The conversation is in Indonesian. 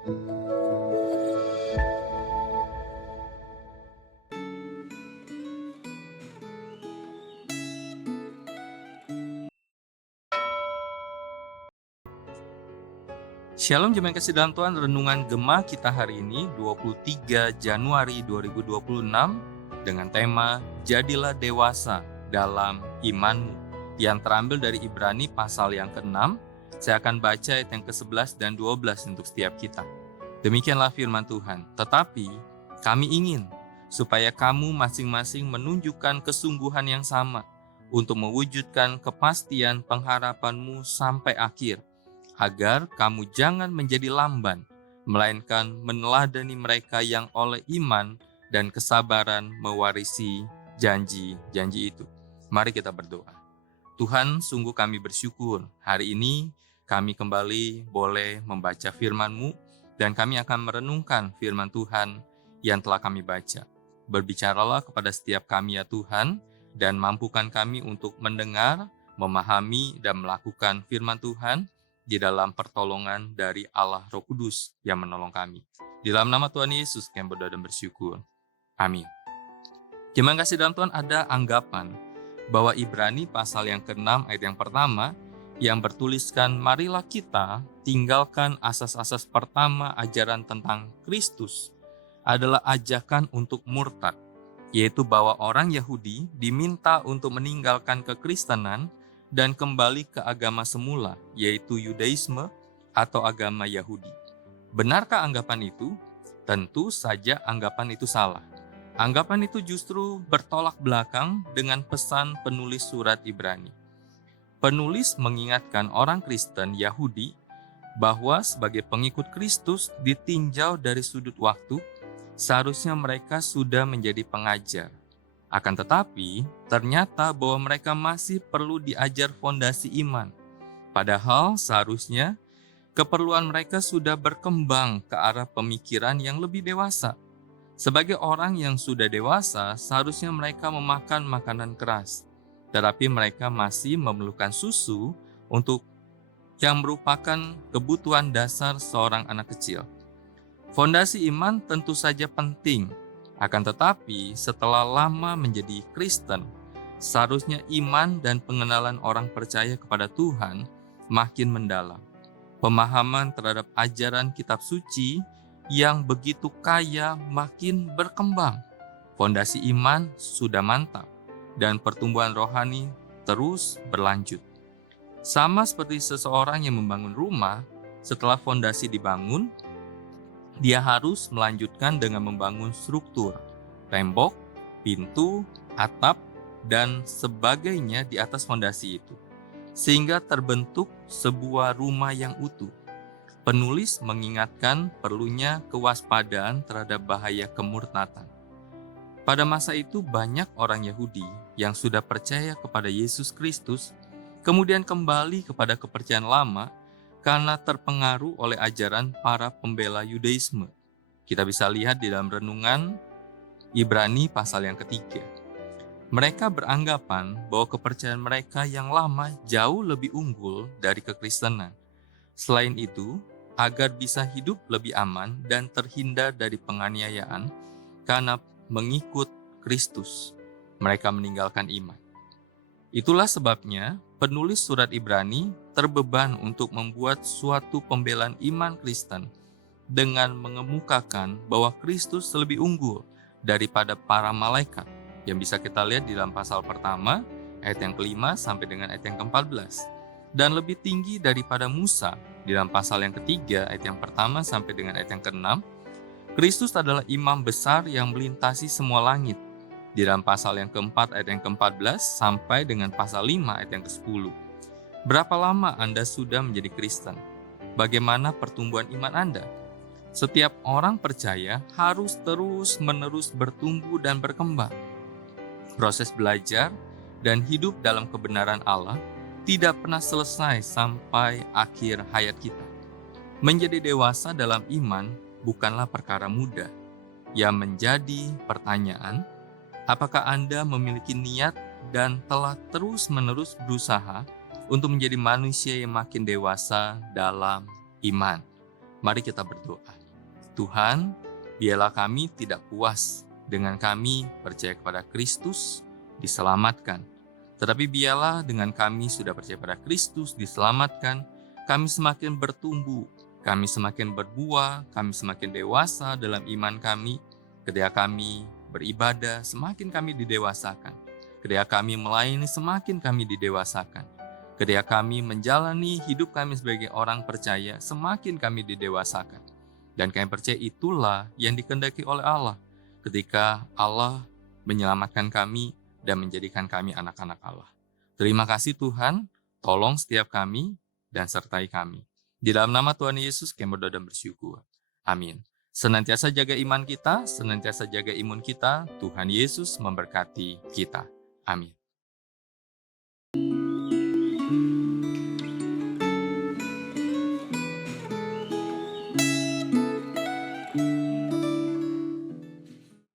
Shalom jemaat kasih dalam Tuhan, renungan Gema kita hari ini 23 Januari 2026 dengan tema Jadilah Dewasa dalam Imanmu yang terambil dari Ibrani pasal yang ke-6. Saya akan baca ayat yang ke-11 dan 12 untuk setiap kita. Demikianlah firman Tuhan. Tetapi kami ingin supaya kamu masing-masing menunjukkan kesungguhan yang sama untuk mewujudkan kepastian pengharapanmu sampai akhir, agar kamu jangan menjadi lamban, melainkan meneladani mereka yang oleh iman dan kesabaran mewarisi janji-janji itu. Mari kita berdoa. Tuhan, sungguh kami bersyukur hari ini kami kembali boleh membaca firman-Mu dan kami akan merenungkan firman Tuhan yang telah kami baca. Berbicaralah kepada setiap kami ya Tuhan, dan mampukan kami untuk mendengar, memahami, dan melakukan firman Tuhan di dalam pertolongan dari Allah Roh Kudus yang menolong kami. Di dalam nama Tuhan Yesus kami berdoa dan bersyukur. Amin. Jemaat kasih dalam Tuhan, ada anggapan bahwa Ibrani pasal yang ke-6 ayat yang pertama yang bertuliskan, marilah kita tinggalkan asas-asas pertama ajaran tentang Kristus, adalah ajakan untuk murtad, yaitu bahwa orang Yahudi diminta untuk meninggalkan kekristenan dan kembali ke agama semula, yaitu Yudaisme atau agama Yahudi. Benarkah anggapan itu? Tentu saja anggapan itu salah. Anggapan itu justru bertolak belakang dengan pesan penulis surat Ibrani. Penulis mengingatkan orang Kristen Yahudi bahwa sebagai pengikut Kristus ditinjau dari sudut waktu, seharusnya mereka sudah menjadi pengajar. Akan tetapi, ternyata bahwa mereka masih perlu diajar fondasi iman. Padahal seharusnya keperluan mereka sudah berkembang ke arah pemikiran yang lebih dewasa. Sebagai orang yang sudah dewasa, seharusnya mereka memakan makanan keras. Tetapi mereka masih memerlukan susu untuk yang merupakan kebutuhan dasar seorang anak kecil. Fondasi iman tentu saja penting. Akan tetapi, setelah lama menjadi Kristen, seharusnya iman dan pengenalan orang percaya kepada Tuhan makin mendalam. Pemahaman terhadap ajaran kitab suci yang begitu kaya makin berkembang. Fondasi iman sudah mantap dan pertumbuhan rohani terus berlanjut. Sama seperti seseorang yang membangun rumah, setelah fondasi dibangun, dia harus melanjutkan dengan membangun struktur, tembok, pintu, atap, dan sebagainya di atas fondasi itu, sehingga terbentuk sebuah rumah yang utuh. Penulis mengingatkan perlunya kewaspadaan terhadap bahaya kemurtatan. Pada masa itu banyak orang Yahudi yang sudah percaya kepada Yesus Kristus, kemudian kembali kepada kepercayaan lama karena terpengaruh oleh ajaran para pembela Yudaisme. Kita bisa lihat di dalam renungan Ibrani pasal yang ketiga. Mereka beranggapan bahwa kepercayaan mereka yang lama jauh lebih unggul dari kekristenan. Selain itu, agar bisa hidup lebih aman dan terhindar dari penganiayaan karena mengikut Kristus, mereka meninggalkan iman. Itulah sebabnya penulis surat Ibrani terbeban untuk membuat suatu pembelaan iman Kristen dengan mengemukakan bahwa Kristus lebih unggul daripada para malaikat, yang bisa kita lihat di dalam pasal pertama ayat yang ke-5 sampai dengan ayat yang ke-14, dan lebih tinggi daripada Musa di dalam pasal yang ketiga ayat yang pertama sampai dengan ayat yang ke-6. Kristus adalah imam besar yang melintasi semua langit di dalam pasal yang keempat ayat yang ke-14 sampai dengan pasal 5 ayat yang ke-10. Berapa lama Anda sudah menjadi Kristen? Bagaimana pertumbuhan iman Anda? Setiap orang percaya harus terus-menerus bertumbuh dan berkembang. Proses belajar dan hidup dalam kebenaran Allah tidak pernah selesai sampai akhir hayat kita. Menjadi dewasa dalam iman bukanlah perkara mudah. Yang menjadi pertanyaan, apakah Anda memiliki niat dan telah terus-menerus berusaha untuk menjadi manusia yang makin dewasa dalam iman? Mari kita berdoa. Tuhan, biarlah kami tidak puas dengan kami percaya kepada Kristus, diselamatkan. Tetapi biarlah dengan kami sudah percaya pada Kristus, diselamatkan, kami semakin bertumbuh, kami semakin berbuah, kami semakin dewasa dalam iman kami. Ketika kami beribadah, semakin kami didewasakan. Ketika kami melayani, semakin kami didewasakan. Ketika kami menjalani hidup kami sebagai orang percaya, semakin kami didewasakan. Dan kami percaya itulah yang dikehendaki oleh Allah. Ketika Allah menyelamatkan kami dan menjadikan kami anak-anak Allah. Terima kasih Tuhan, tolong setiap kami dan sertai kami. Di dalam nama Tuhan Yesus kami berdoa dan bersyukur. Amin. Senantiasa jaga iman kita, senantiasa jaga imun kita. Tuhan Yesus memberkati kita. Amin.